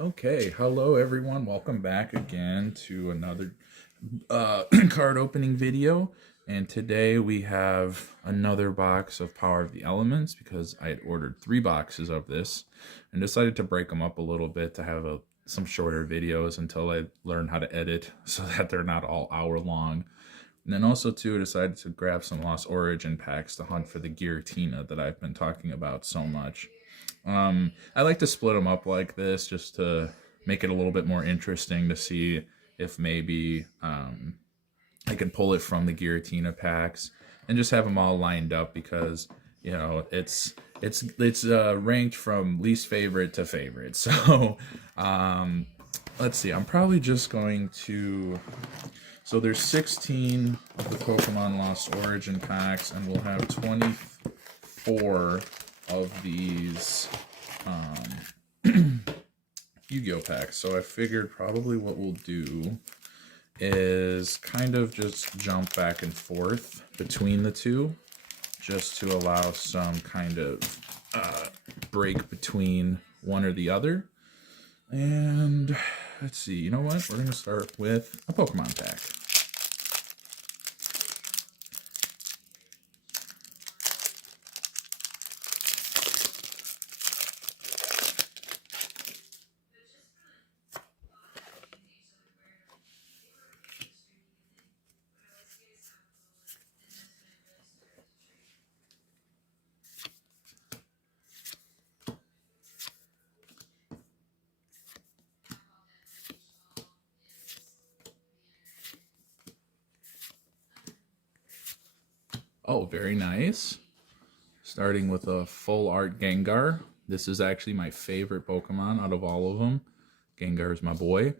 Okay, hello everyone. Welcome back again to another card opening video. And today we have another box of Power of the Elements because I had ordered 3 boxes of this and decided to break them up a little bit to have some shorter videos until I learn how to edit so that they're not all hour long. And then also too, I decided to grab some Lost Origin packs to hunt for the Giratina that I've been talking about so much. I like to split them up like this just to make it a little bit more interesting to see if maybe I can pull it from the Giratina packs and just have them all lined up because you know it's ranked from least favorite to favorite. So let's see. I'm probably just going to. So there's 16 of the Pokemon Lost Origin packs, and we'll have 24 of these Yu-Gi-Oh packs. So I figured probably what we'll do is kind of just jump back and forth between the two just to allow some kind of break between one or the other. And let's see, you know what? We're going to start with a Pokemon pack. Oh, very nice. Starting with a full art Gengar. This is actually my favorite Pokemon out of all of them. Gengar is my boy.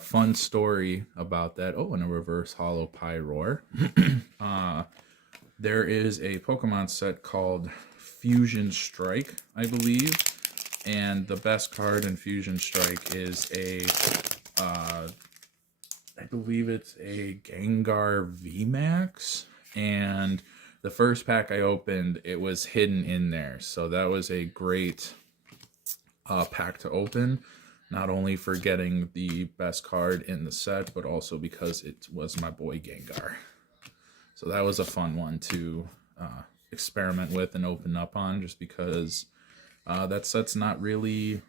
Fun story about that. Oh, and a reverse holo Pyroar. There is a Pokemon set called Fusion Strike, I believe. And the best card in Fusion Strike is I believe it's a Gengar VMAX. And the first pack I opened, it was hidden in there. So that was a great pack to open. Not only for getting the best card in the set, but also because it was my boy Gengar. So that was a fun one to experiment with and open up on, just because that set's not really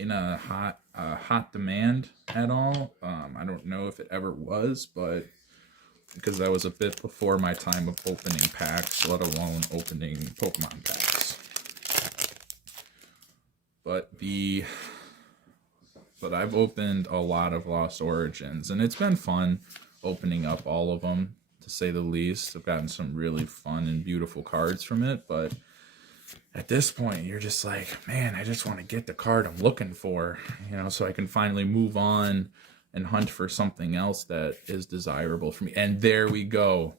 in a hot demand at all. I don't know if it ever was, but because that was a bit before my time of opening packs, let alone opening Pokemon packs. But I've opened a lot of Lost Origins, and it's been fun opening up all of them, to say the least. I've gotten some really fun and beautiful cards from it, but at this point, you're just like, man, I just want to get the card I'm looking for, so I can finally move on and hunt for something else that is desirable for me. And there we go.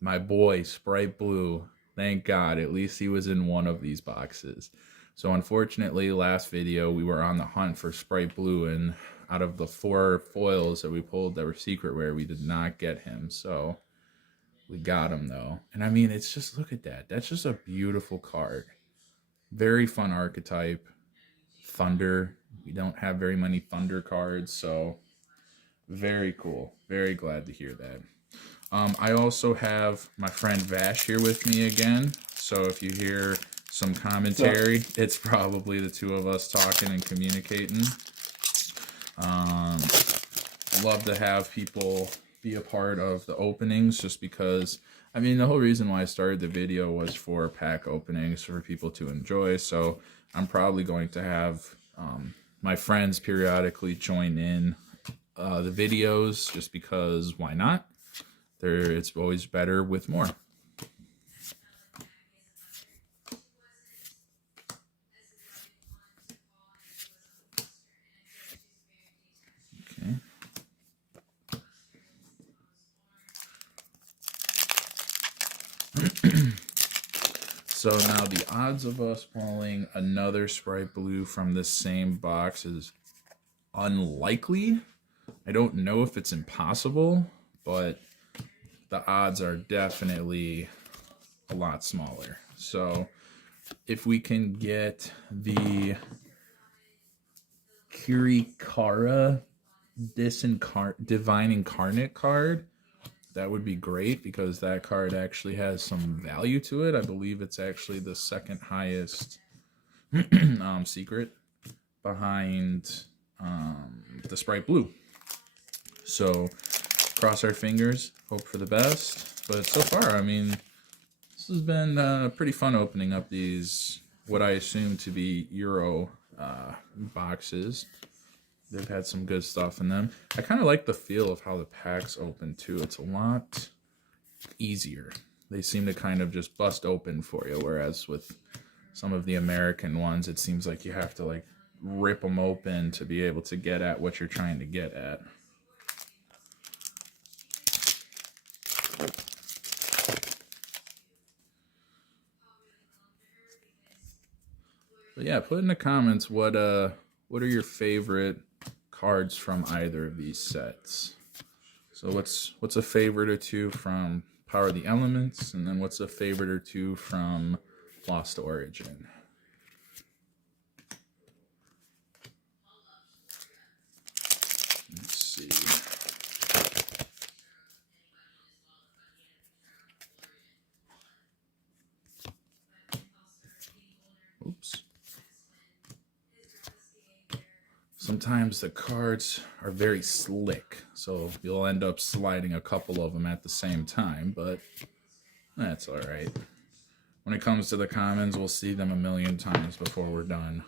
My boy, Sprite Blue. Thank God, at least he was in one of these boxes. So unfortunately, last video, we were on the hunt for Sprite Blue, and out of the 4 foils that we pulled that were secret rare, we did not get him. So we got him, though. And I mean, it's just, look at that. That's just a beautiful card. Very fun archetype. Thunder. We don't have very many Thunder cards, so very cool. Very glad to hear that. I also have my friend Vash here with me again. So if you hear some commentary, it's probably the two of us talking and communicating. Love to have people be a part of the openings, just because, I mean, the whole reason why I started the video was for pack openings for people to enjoy. So I'm probably going to have my friends periodically join in the videos, just because why not? It's always better with more. Okay. So now the odds of us pulling another Sprite Blue from this same box is unlikely. I don't know if it's impossible, but the odds are definitely a lot smaller. So if we can get the Kirikara Divine Incarnate card, that would be great because that card actually has some value to it. I believe it's actually the second highest secret behind the Sprite Blue. So cross our fingers, hope for the best. But so far, I mean, this has been pretty fun opening up these, what I assume to be Euro boxes. They've had some good stuff in them. I kind of like the feel of how the packs open too. It's a lot easier. They seem to kind of just bust open for you, whereas with some of the American ones, it seems like you have to like rip them open to be able to get at what you're trying to get at. But yeah, put in the comments what are your favorite cards from either of these sets. So what's a favorite or two from Power of the Elements, and then what's a favorite or two from Lost Origin? Let's see. Oops. Sometimes the cards are very slick, so you'll end up sliding a couple of them at the same time, but that's all right. When it comes to the commons, we'll see them a million times before we're done.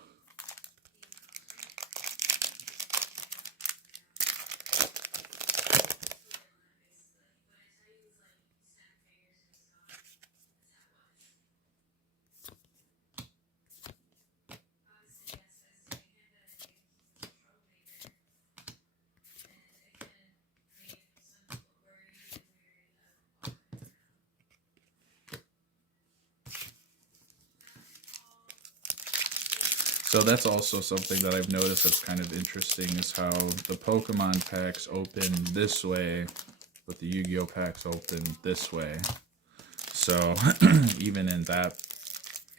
So that's also something that I've noticed that's kind of interesting, is how the Pokemon packs open this way, but the Yu-Gi-Oh packs open this way. So even in that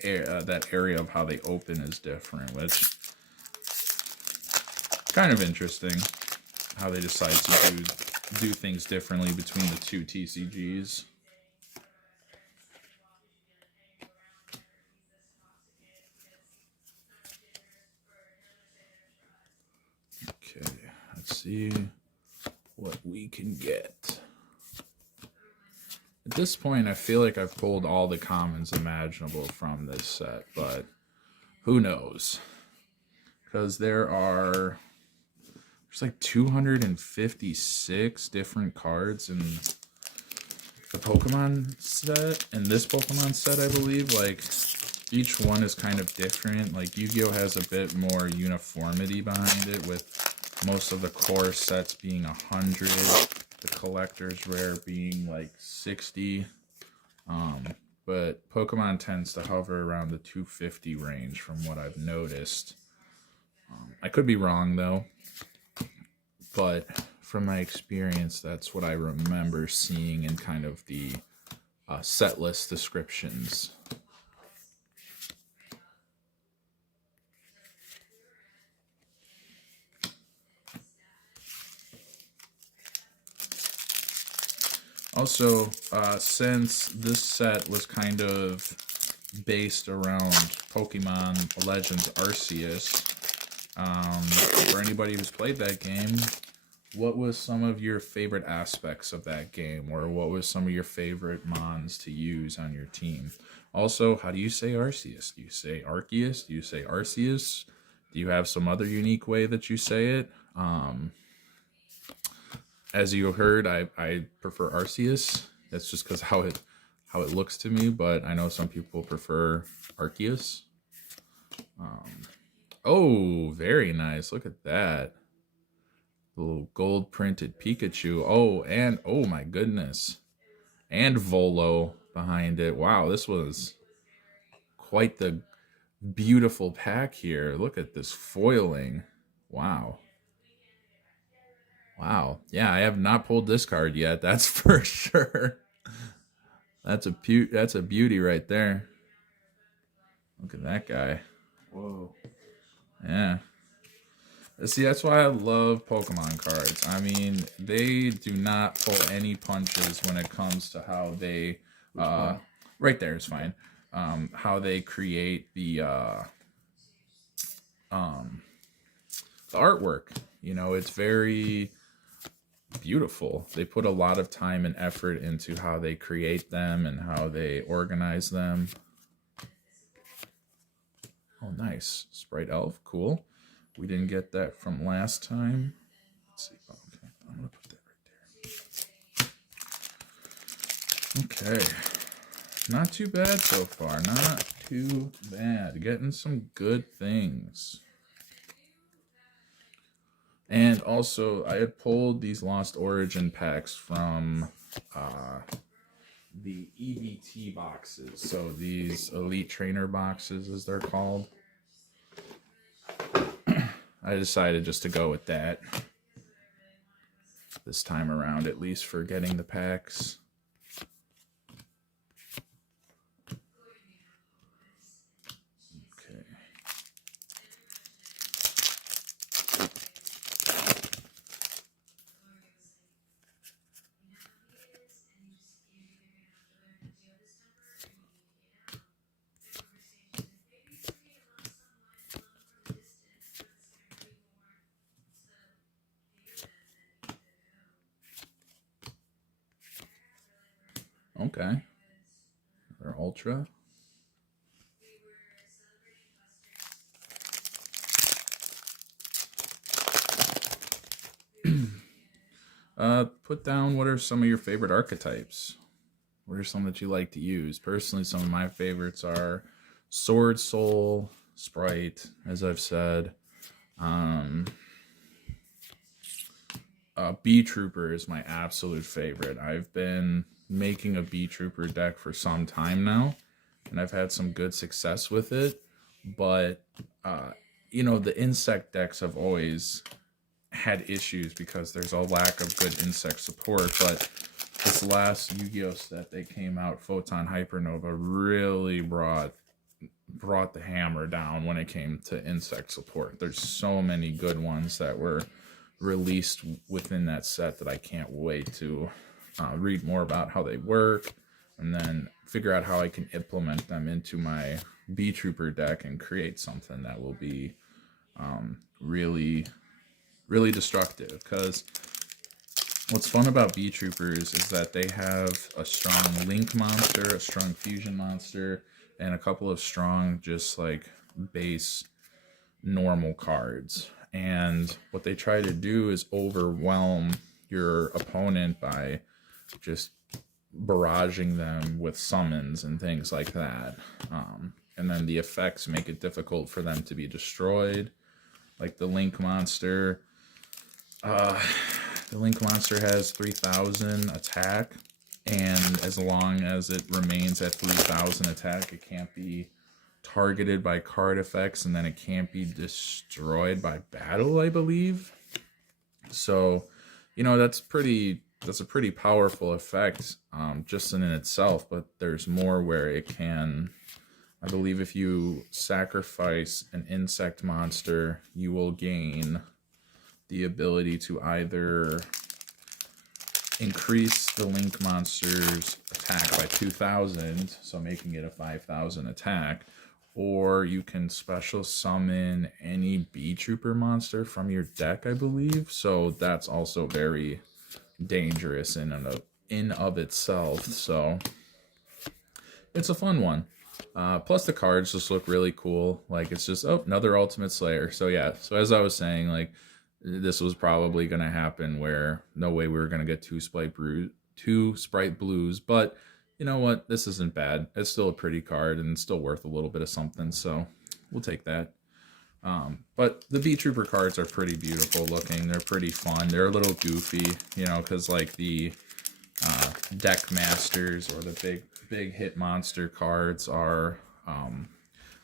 area of how they open is different, which kind of interesting how they decide to do things differently between the two TCGs. Okay, let's see what we can get. At this point, I feel like I've pulled all the commons imaginable from this set, but who knows? Because there's like 256 different cards in the Pokemon set, and this Pokemon set, I believe, like, each one is kind of different. Like, Yu-Gi-Oh has a bit more uniformity behind it, with most of the core sets being 100, the collector's rare being like 60. But Pokemon tends to hover around the 250 range from what I've noticed. I could be wrong though, but from my experience, that's what I remember seeing in kind of the set list descriptions. Also, since this set was kind of based around Pokemon Legends Arceus, for anybody who's played that game, what was some of your favorite aspects of that game, or what was some of your favorite mons to use on your team? Also, how do you say Arceus? Do you say Arceus? Do you say Arceus? Do you have some other unique way that you say it? As you heard, I prefer Arceus. That's just because how it looks to me, but I know some people prefer Arceus. Oh, very nice. Look at that. The little gold printed Pikachu. Oh, and oh my goodness. And Volo behind it. Wow, this was quite the beautiful pack here. Look at this foiling. Wow. Wow. Yeah, I have not pulled this card yet. That's for sure. That's a beauty right there. Look at that guy. Whoa. Yeah. See, that's why I love Pokemon cards. I mean, they do not pull any punches when it comes to how they, right there is fine. How they create the artwork. You know, it's very beautiful. They put a lot of time and effort into how they create them and how they organize them. Oh, nice. Sprite Elf, cool. We didn't get that from last time. Let's see. Oh, okay, I'm gonna put that right there. Okay. Not too bad so far. Not too bad. Getting some good things. And also, I had pulled these Lost Origin packs from the EVT boxes. So these Elite Trainer boxes, as they're called. I decided just to go with that this time around, at least for getting the packs. Okay. Okay. They're Ultra. Put down what are some of your favorite archetypes. What are some that you like to use? Personally, some of my favorites are Sword Soul, Sprite, as I've said. Bee Trooper is my absolute favorite. I've been making a Bee Trooper deck for some time now, and I've had some good success with it. But, you know, the insect decks have always had issues because there's a lack of good insect support. But this last Yu-Gi-Oh set that came out, Photon Hypernova, really brought the hammer down when it came to insect support. There's so many good ones that were released within that set that I can't wait to read more about how they work and then figure out how I can implement them into my Bee Trooper deck and create something that will be really, really destructive. Because what's fun about Bee Troopers is that they have a strong Link monster, a strong Fusion monster, and a couple of strong just like base normal cards. And what they try to do is overwhelm your opponent by just barraging them with summons and things like that. And then the effects make it difficult for them to be destroyed. Like the Link monster. The Link monster has 3,000 attack. And as long as it remains at 3,000 attack, it can't be targeted by card effects, and then it can't be destroyed by battle, I believe. So, you know, that's a pretty powerful effect just in itself, but there's more where it can, I believe if you sacrifice an insect monster, you will gain the ability to either increase the Link monster's attack by 2,000, so making it a 5,000 attack, or you can special summon any Bee Trooper monster from your deck, I believe. So that's also very dangerous in of itself. So it's a fun one. Plus the cards just look really cool. Like it's just, oh, another Ultimate Slayer. So yeah, so as I was saying, like this was probably going to happen where no way we were going to get two Sprite Blues, but you know what? This isn't bad. It's still a pretty card and it's still worth a little bit of something, so we'll take that. But the Bee Trooper cards are pretty beautiful looking. They're pretty fun. They're a little goofy, you know, because like the Deck Masters or the big hit monster cards are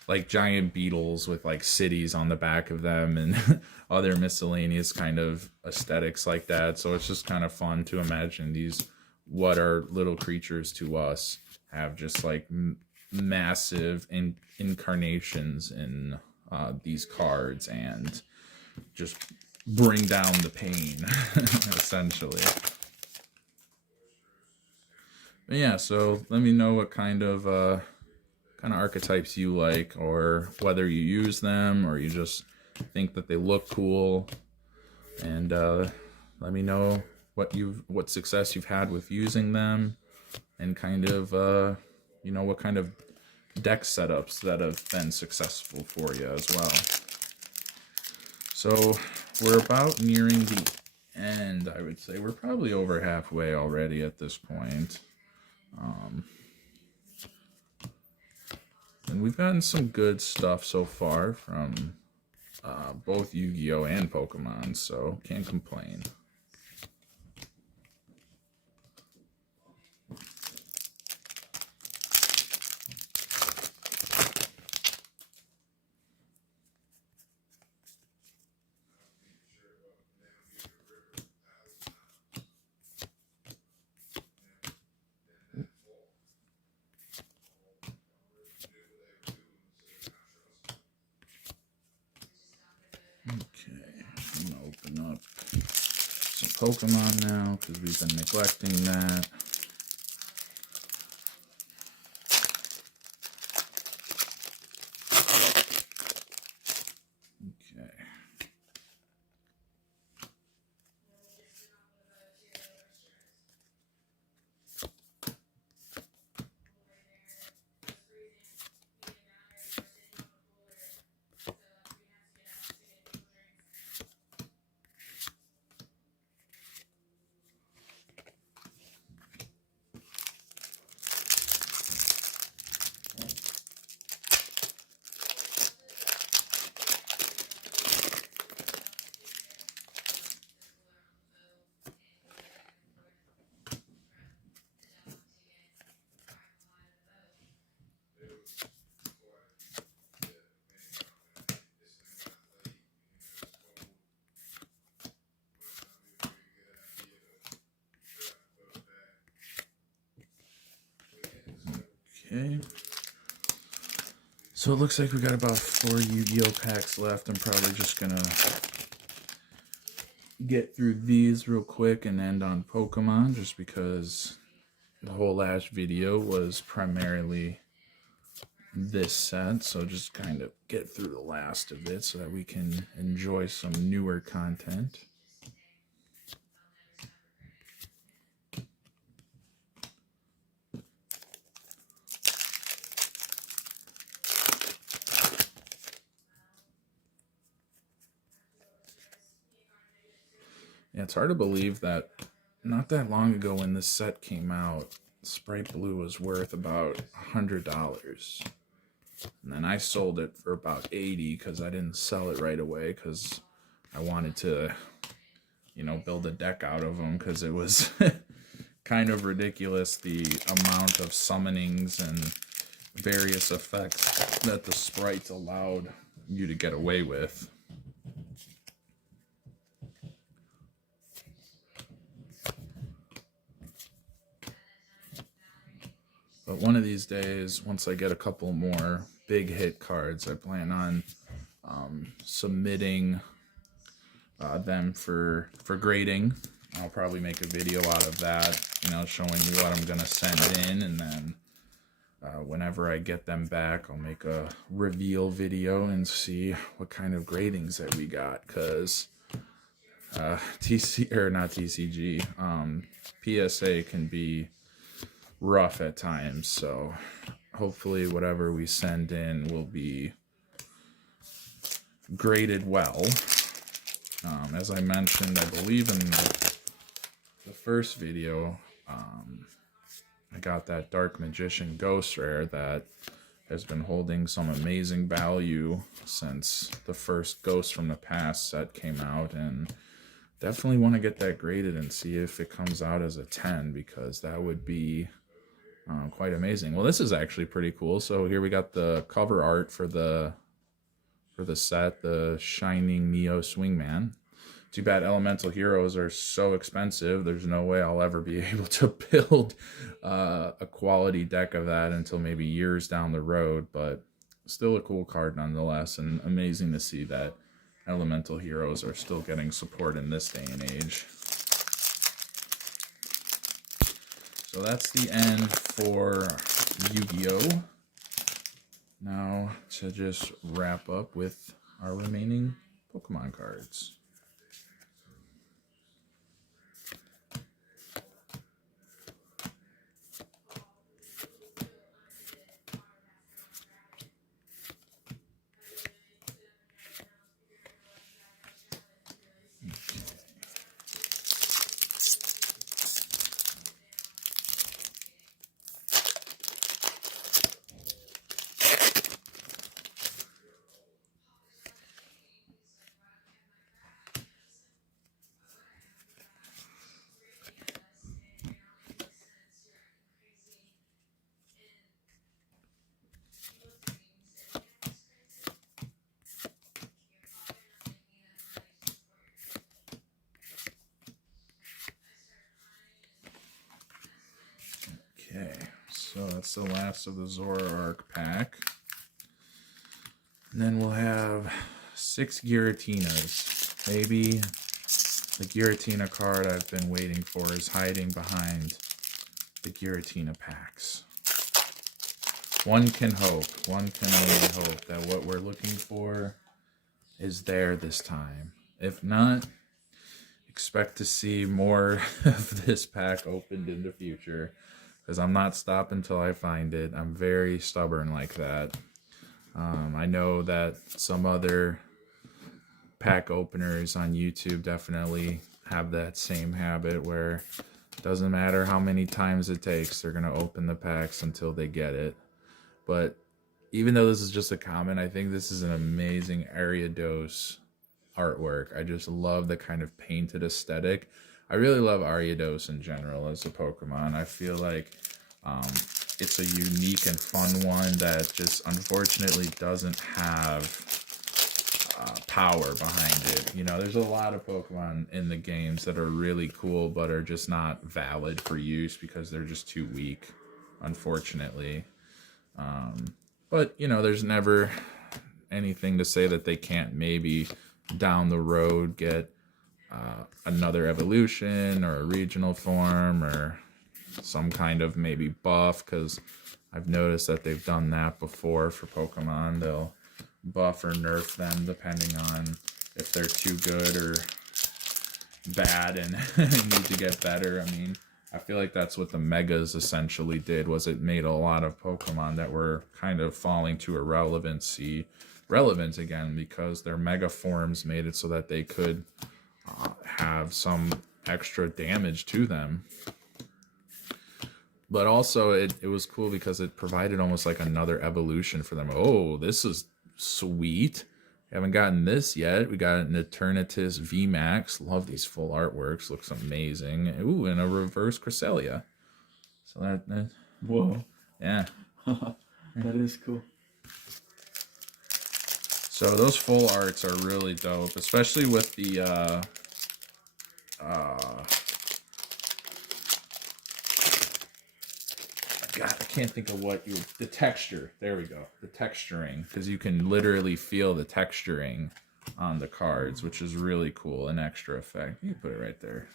like giant beetles with like cities on the back of them and other miscellaneous kind of aesthetics like that. So it's just kind of fun to imagine these, what are little creatures to us, have just like massive incarnations in these cards. And just bring down the pain, essentially. But yeah, so let me know what kind of archetypes you like, or whether you use them or you just think that they look cool. And let me know what success you've had with using them, and kind of what kind of deck setups that have been successful for you as well. So we're about nearing the end, I would say. We're probably over halfway already at this point. And we've gotten some good stuff so far from both Yu-Gi-Oh! And Pokemon, so can't complain. Okay, I'm gonna open up some Pokemon now because we've been neglecting that. Okay. Okay. So it looks like we got about 4 Yu-Gi-Oh! Packs left. I'm probably just gonna get through these real quick and end on Pokemon, just because the whole last video was primarily this set. So just kind of get through the last of it so that we can enjoy some newer content. Yeah, it's hard to believe that not that long ago when this set came out, Sprite Blue was worth about $100. And then I sold it for about $80 because I didn't sell it right away because I wanted to, build a deck out of them, because it was kind of ridiculous the amount of summonings and various effects that the sprites allowed you to get away with. But one of these days, once I get a couple more big hit cards, I plan on submitting them for grading. I'll probably make a video out of that, showing you what I'm going to send in, and then whenever I get them back, I'll make a reveal video and see what kind of gradings that we got, because PSA can be rough at times, so hopefully whatever we send in will be graded well. As I mentioned, I believe in the first video, I got that Dark Magician Ghost Rare that has been holding some amazing value since the first Ghost from the Past set came out, and definitely want to get that graded and see if it comes out as a 10, because that would be quite amazing. Well, this is actually pretty cool. So here we got the cover art for the set, the Shining Neo Swingman. Too bad Elemental Heroes are so expensive. There's no way I'll ever be able to build a quality deck of that until maybe years down the road, but still a cool card nonetheless, and amazing to see that elemental heroes are still getting support in this day and age. So that's the end for Yu-Gi-Oh! Now to just wrap up with our remaining Pokemon cards. Okay, so that's the last of the Zoroark pack. And then we'll have 6 Giratinas. Maybe the Giratina card I've been waiting for is hiding behind the Giratina packs. One can hope, one can only hope that what we're looking for is there this time. If not, expect to see more of this pack opened in the future, because I'm not stopping until I find it. I'm very stubborn like that. I know that some other pack openers on YouTube definitely have that same habit where it doesn't matter how many times it takes, they're going to open the packs until they get it. But even though this is just a comment, I think this is an amazing Ariados artwork. I just love the kind of painted aesthetic. I really love Ariados in general as a Pokemon. I feel like it's a unique and fun one that just unfortunately doesn't have power behind it. You know, there's a lot of Pokemon in the games that are really cool but are just not valid for use because they're just too weak, unfortunately. But, you know, there's never anything to say that they can't maybe down the road get another evolution or a regional form or some kind of maybe buff, because I've noticed that they've done that before for Pokemon. They'll buff or nerf them depending on if they're too good or bad and need to get better. I mean, I feel like that's what the Megas essentially did, was it made a lot of Pokemon that were kind of falling to irrelevancy relevant again, because their Mega forms made it so that they could have some extra damage to them. But also it was cool because it provided almost like another evolution for them. Oh, this is sweet. We haven't gotten this yet. We got an Eternatus VMAX. Love these full artworks. Looks amazing. Ooh, and a reverse Cresselia. So that whoa. Yeah. That is cool. So those full arts are really dope, especially with the God, I can't think of the texture. There we go. The texturing, because you can literally feel the texturing on the cards, which is really cool. An extra effect. You can put it right there.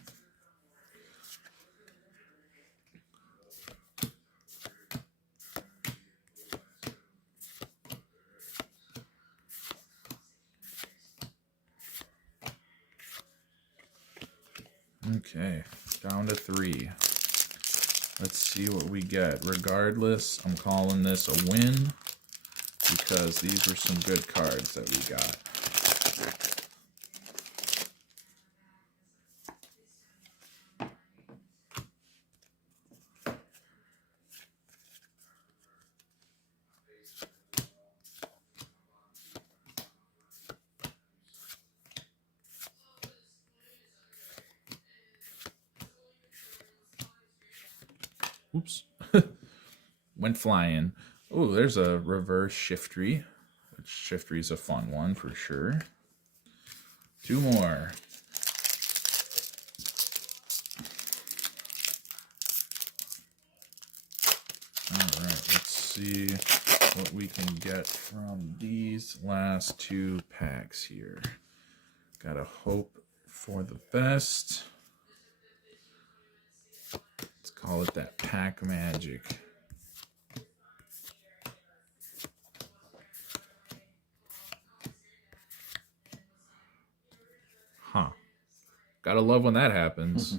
Okay, down to 3. Let's see what we get. Regardless, I'm calling this a win because these were some good cards that we got. Oops. Went flying. Oh, there's a reverse Shiftry. Which Shiftry's a fun one for sure. 2 more. Alright, let's see what we can get from these last 2 packs here. Gotta hope for the best. Let's call it that pack magic. Huh. Gotta love when that happens.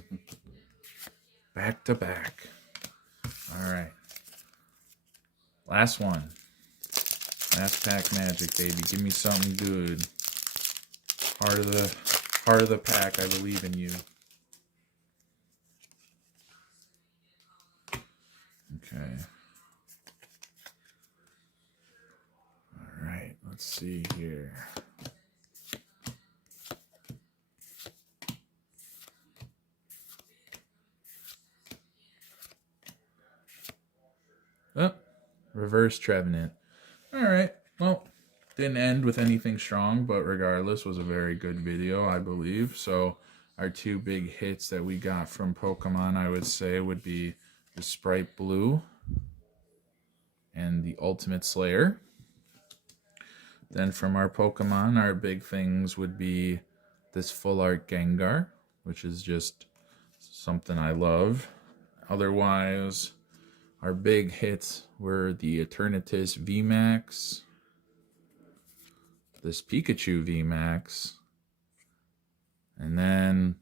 Back to back. All right. Last one. Last pack magic, baby. Give me something good. Heart of the pack. I believe in you. Okay. All right. Let's see here. Oh, reverse Trevenant. All right. Well, didn't end with anything strong, but regardless, was a very good video, I believe. So our two big hits that we got from Pokemon, I would say, would be the Sprite Blue and the Ultimate Slayer. Then from our Pokemon, our big things would be this Full Art Gengar, which is just something I love. Otherwise, our big hits were the Eternatus VMAX, this Pikachu VMAX, and then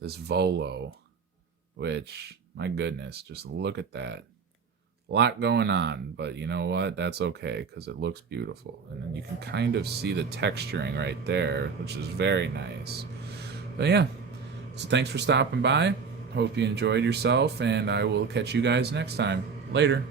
this Volo, which, my goodness, just look at that. A lot going on, but you know what? That's okay, because it looks beautiful. And then you can kind of see the texturing right there, which is very nice. But yeah, so thanks for stopping by. Hope you enjoyed yourself, and I will catch you guys next time. Later.